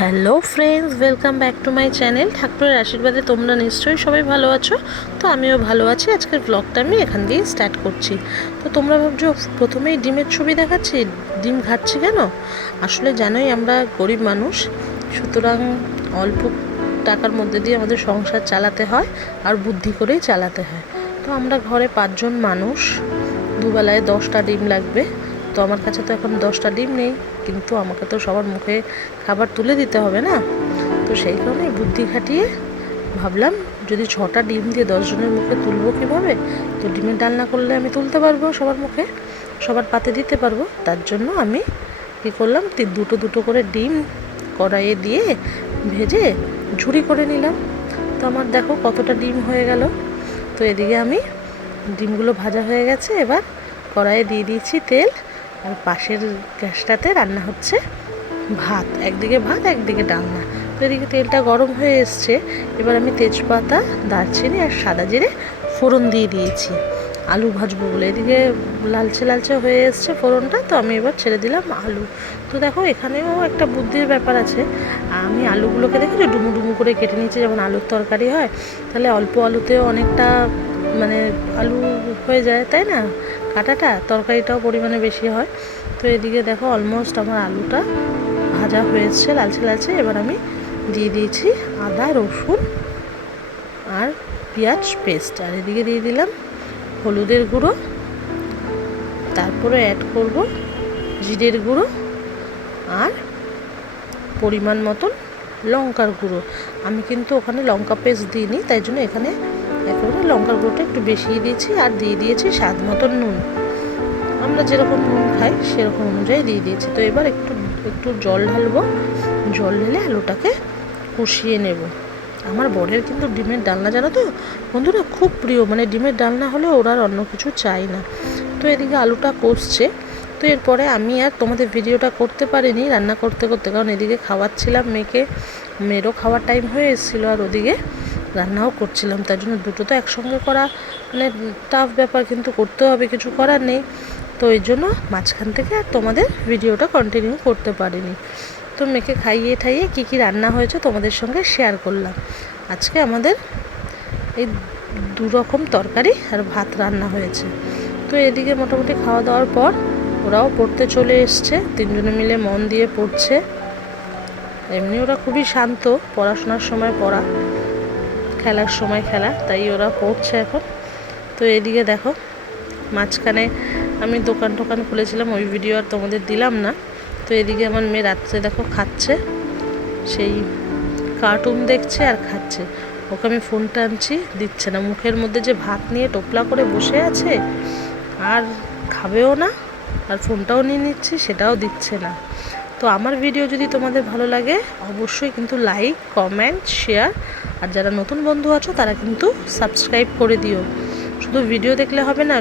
Hello friends, welcome back to my channel. ঠাকুরের আশীর্বাদে তোমরা নিশ্চয়ই সবাই ভালো আছো। তো আমিও ভালো আছি। আজকের ব্লগটা আমি এখান দিয়েই স্টার্ট করছি। তো তোমরা ভাবছ, প্রথমেই ডিমের ছবি দেখাচ্ছি, ডিম খাচ্ছি কেন? আসলে জানোই আমরা গরিব মানুষ, সুতরাং অল্প টাকার মধ্যে দিয়ে আমাদের সংসার চালাতে হয় আর বুদ্ধি করেই চালাতে হয়। তো আমরা ঘরে পাঁচজন মানুষ, দুবেলায় দশটা ডিম লাগবে। তো আমার কাছে তো এখন দশটা ডিম নেই, কিন্তু আমাকে তো সবার মুখে খাবার তুলে দিতে হবে না। তো সেই কারণে বুদ্ধি খাটিয়ে ভাবলাম, যদি ছটা ডিম দিয়ে দশজনের মুখে তুলবো কীভাবে? তো ডিমের ডালনা করলে আমি তুলতে পারব সবার মুখে, সবার পাতে দিতে পারব। তার জন্য আমি কী করলাম দুটো দুটো করে ডিম কড়াইয়ে দিয়ে ভেজে ঝুড়ি করে নিলাম। তো আমার দেখো কতটা ডিম হয়ে গেল। তো এদিকে আমি ডিমগুলো ভাজা হয়ে গেছে, এবার কড়াইয়ে দিয়ে দিয়েছি তেল। আর পাশের গ্যাসটাতে রান্না হচ্ছে ভাত। একদিকে ভাত, একদিকে ডালনা। তো এদিকে তেলটা গরম হয়ে এসছে। এবার আমি তেজপাতা, দারচিনি আর সাদা জিরে ফোড়ন দিয়ে দিয়েছি। আলু ভাজবো বলে। এদিকে লালচে লালচে হয়ে এসছে ফোড়নটা, তো আমি এবার ছেড়ে দিলাম আলু। তো দেখো, এখানেও একটা বুদ্ধির ব্যাপার আছে। আমি আলুগুলোকে দেখেছি? ডুমু ডুমু করে কেটে নিয়েছি। যেমন আলুর তরকারি হয়, তাহলে অল্প আলুতেও অনেকটা মানে আলু হয়ে যায়, তাই না? কাটাটা তরকারিটাও পরিমাণে বেশি হয়। তো এদিকে দেখো অলমোস্ট আমার আলুটা ভাজা হয়েছে, লালচে লালচে। এবার আমি দিয়ে দিয়েছি আদা, রসুন আর পেঁয়াজ পেস্ট আর এদিকে দিয়ে দিলাম হলুদের গুঁড়ো। তারপরে অ্যাড করব জিরের গুঁড়ো আর পরিমাণ মতন লঙ্কার গুঁড়ো। আমি কিন্তু ওখানে লঙ্কা পেস্ট দিইনি, তাই জন্য এখানে একেবারে লঙ্কার গুঁড়োটা একটু বেশি দিয়েছি আর দিয়ে দিয়েছি স্বাদ মতন নুন। আমরা যেরকম নুন খাই, সেরকম অনুযায়ী দিয়ে দিয়েছি। তো এবার একটু একটু জল ঢালবো। জল ঢেলে আলুটাকে কষিয়ে নেব। আমার বরের কিন্তু ডিমের ডালনা, জানো তো? বন্ধুরা, খুব প্রিয়। মানে ডিমের ডালনা হলে ওরা আর অন্য কিছু চাই না। তো এদিকে আলুটা কষছে। তো এরপরে আমি আর তোমাদের ভিডিওটা করতে পারিনি, রান্না করতে করতে। কারণ এদিকে খাওয়াচ্ছিলাম মেয়েকে। মেয়েরও খাওয়ার টাইম হয়ে এসেছিল আর ওদিকে। রান্নাও করছিলাম, তার জন্য দুটো তো একসঙ্গে করা মানে টাফ ব্যাপার কিন্তু করতে হবে, কিছু করার নেই। তো এই জন্য মাঝখান থেকে আর তোমাদের ভিডিওটা কন্টিনিউ করতে পারিনি। তো মেয়েকে খাইয়ে ঠাইয়ে কী কী রান্না হয়েছে তোমাদের সঙ্গে শেয়ার করলাম। আজকে আমাদের এই দু রকম তরকারি আর ভাত রান্না হয়েছে। তো এদিকে মোটামুটি খাওয়া দাওয়ার পর ওরাও পড়তে চলে এসছে, তিনজনে মিলে মন দিয়ে পড়ছে। এমনি ওরা খুবই শান্ত, পড়াশোনার সময় পড়া। খেলার সময় খেলা, তাই ওরা পড়ছে এখন। তো এদিকে দেখো, মাঝখানে আমি দোকান টোকান খুলেছিলাম, ওই ভিডিও আর তোমাদের দিলাম না। তো এদিকে আমার মেয়ে রাত্রে দেখো খাচ্ছে, সেই কার্টুন দেখছে আর খাচ্ছে। ওকে আমি ফোনটা আনছি, দিচ্ছে না। মুখের মধ্যে যে ভাত নিয়ে টোপলা করে বসে আছে, আর খাবেও না, আর ফোনটাও নিয়ে নিচ্ছি, সেটাও দিচ্ছে না। তো আমার ভিডিও যদি তোমাদের ভালো লাগে, অবশ্যই কিন্তু লাইক কমেন্ট শেয়ার আর যারা নতুন বন্ধু আছো, তারা কিন্তু সাবস্ক্রাইব করে দিও। শুধু ভিডিও দেখলে হবে না